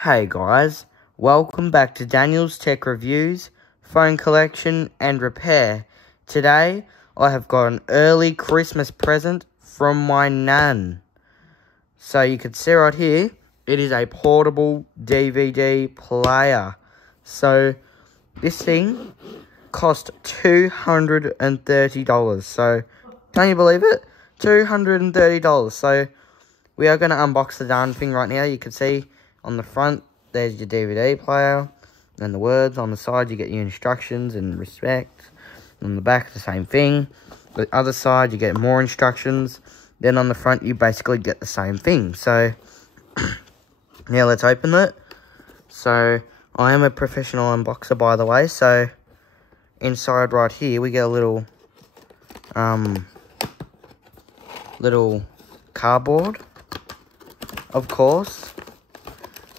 Hey guys, welcome back to Daniel's Tech Reviews, Phone Collection and Repair. Today, I have got an early Christmas present from my nan. So you can see right here, it is a portable DVD player. So, this thing cost $230. So, can you believe it? $230. So, we are going to unbox the darn thing right now. You can see on the front, there's your DVD player. And the words on the side, you get your instructions and respect. On the back, the same thing. The other side, you get more instructions. Then on the front, you basically get the same thing. So, now let's open it. So, I am a professional unboxer, by the way. So, inside right here, we get a little cardboard, of course.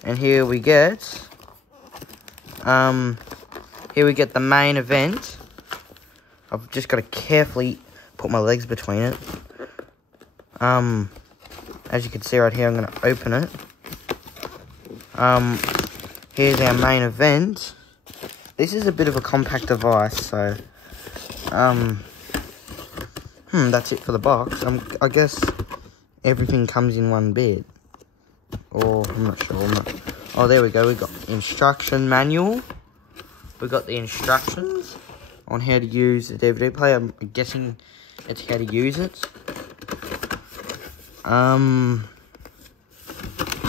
And here we get the main event. I've just got to carefully put my legs between it. As you can see right here, I'm going to open it. Here's our main event. This is a bit of a compact device, so that's it for the box. I guess everything comes in one bit. Or, I'm not sure. Oh, there we go. We got instruction manual. We got the instructions on how to use the DVD player. I'm guessing it's how to use it.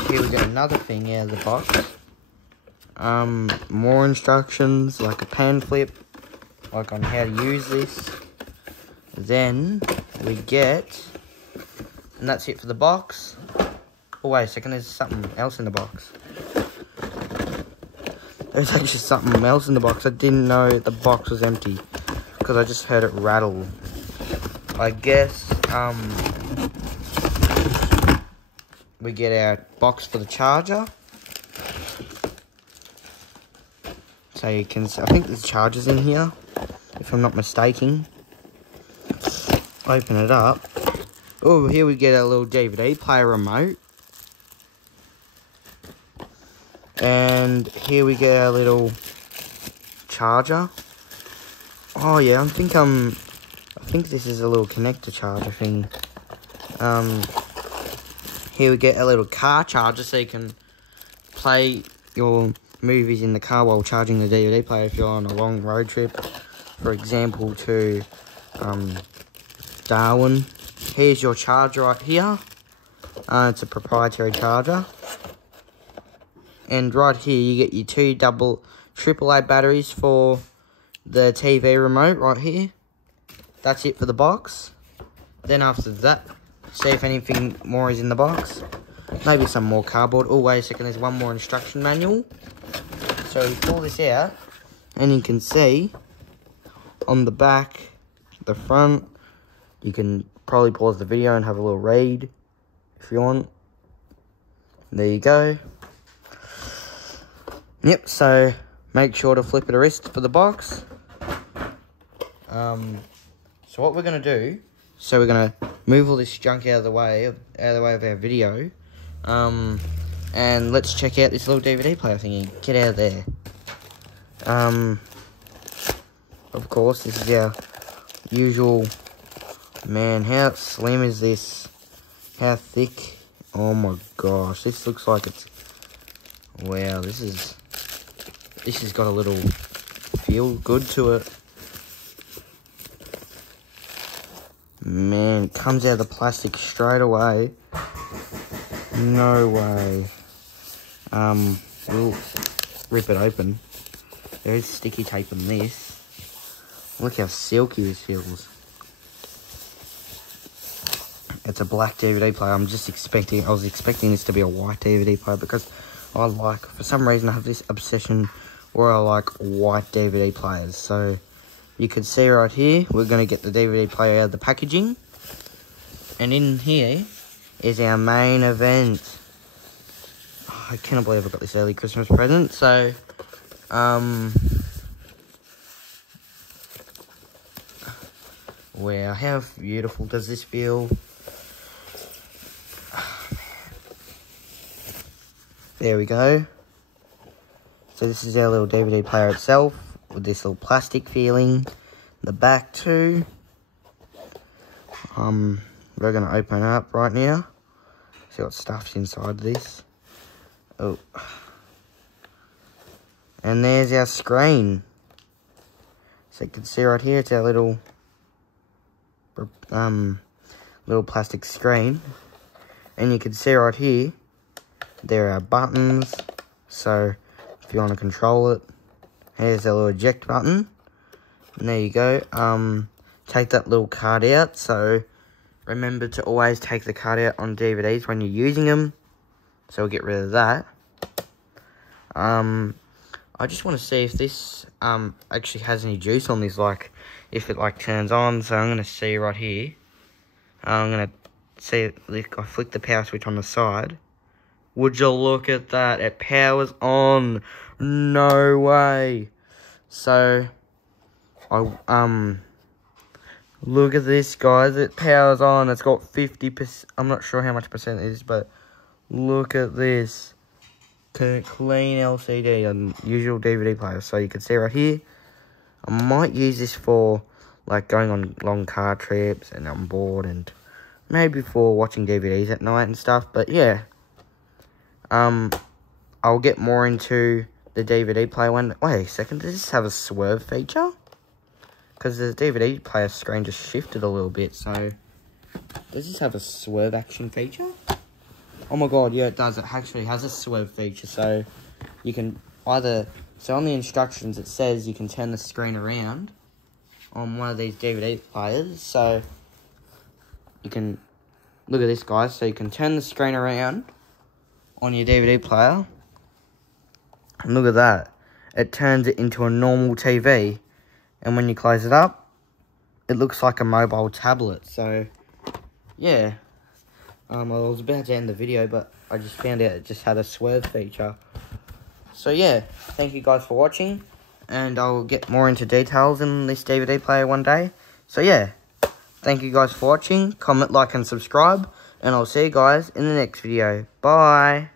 Here we got another thing out of the box. More instructions, like a pen flip, like on how to use this. Then we get, and that's it for the box. Oh, wait a second, there's something else in the box. There's actually something else in the box. I didn't know the box was empty, because I just heard it rattle. I guess, we get our box for the charger. So you can see, I think there's chargers in here, if I'm not mistaken. Open it up. Oh, here we get a little DVD player remote. And here we get our little charger. Oh yeah, I think this is a little connector charger thing. Here we get a little car charger so you can play your movies in the car while charging the DVD player if you're on a long road trip. For example, to Darwin. Here's your charger right here. It's a proprietary charger. And right here, you get your two AAA batteries for the TV remote right here. That's it for the box. Then after that, see if anything more is in the box. Maybe some more cardboard. Oh, wait a second, there's one more instruction manual. So we pull this out, and you can see on the back, the front, you can probably pause the video and have a little read if you want. There you go. Yep, so make sure to flip it a wrist for the box. So what we're going to do, so we're going to move all this junk out of the way of our video. And let's check out this little DVD player thingy. Get out of there. Of course, this is our usual. Man, how slim is this? How thick? Oh my gosh, this looks like it's. Wow, this has got a little feel good to it. Man, it comes out of the plastic straight away. No way. We'll rip it open. There is sticky tape on this. Look how silky this feels. It's a black DVD player. I was expecting this to be a white DVD player because for some reason I have this obsession where I like white DVD players. So you can see right here, we're going to get the DVD player out of the packaging. And in here is our main event. Oh, I cannot believe I got this early Christmas present. So, wow, how beautiful does this feel? There we go. So this is our little DVD player itself, with this little plastic feeling. The back too. We're going to open it up right now. See what stuff's inside this. Oh. And there's our screen. So you can see right here, it's our little plastic screen. And you can see right here, there are buttons. So if you want to control it, here's our little eject button. And there you go. Take that little card out. So remember to always take the card out on DVDs when you're using them. So we'll get rid of that. I just want to see if this actually has any juice on this, like if it like turns on. So I'm going to see right here. I'm going to see it, I flick the power switch on the side. Would you look at that? It powers on. No way. So look at this, guys. It powers on. It's got 50%. I'm not sure how much percent it is, but look at this. Clean LCD and usual DVD player. So you can see right here. I might use this for like going on long car trips and I'm bored, and maybe for watching DVDs at night and stuff. But yeah, I'll get more into the DVD player one. Wait a second, does this have a swerve feature? Because the DVD player screen just shifted a little bit. So does this have a swerve action feature? Oh my god, yeah, it does. It actually has a swerve feature. So you can either, so on the instructions it says you can turn the screen around on one of these DVD players. So you can, look at this, guys. So you can turn the screen around on your DVD player. And look at that. It turns it into a normal TV. And when you close it up, it looks like a mobile tablet. So yeah. I was about to end the video, but I just found out it just had a swerve feature. So yeah, thank you guys for watching, and I'll get more into details in this DVD player one day. So yeah, thank you guys for watching. Comment, like, and subscribe, and I'll see you guys in the next video. Bye!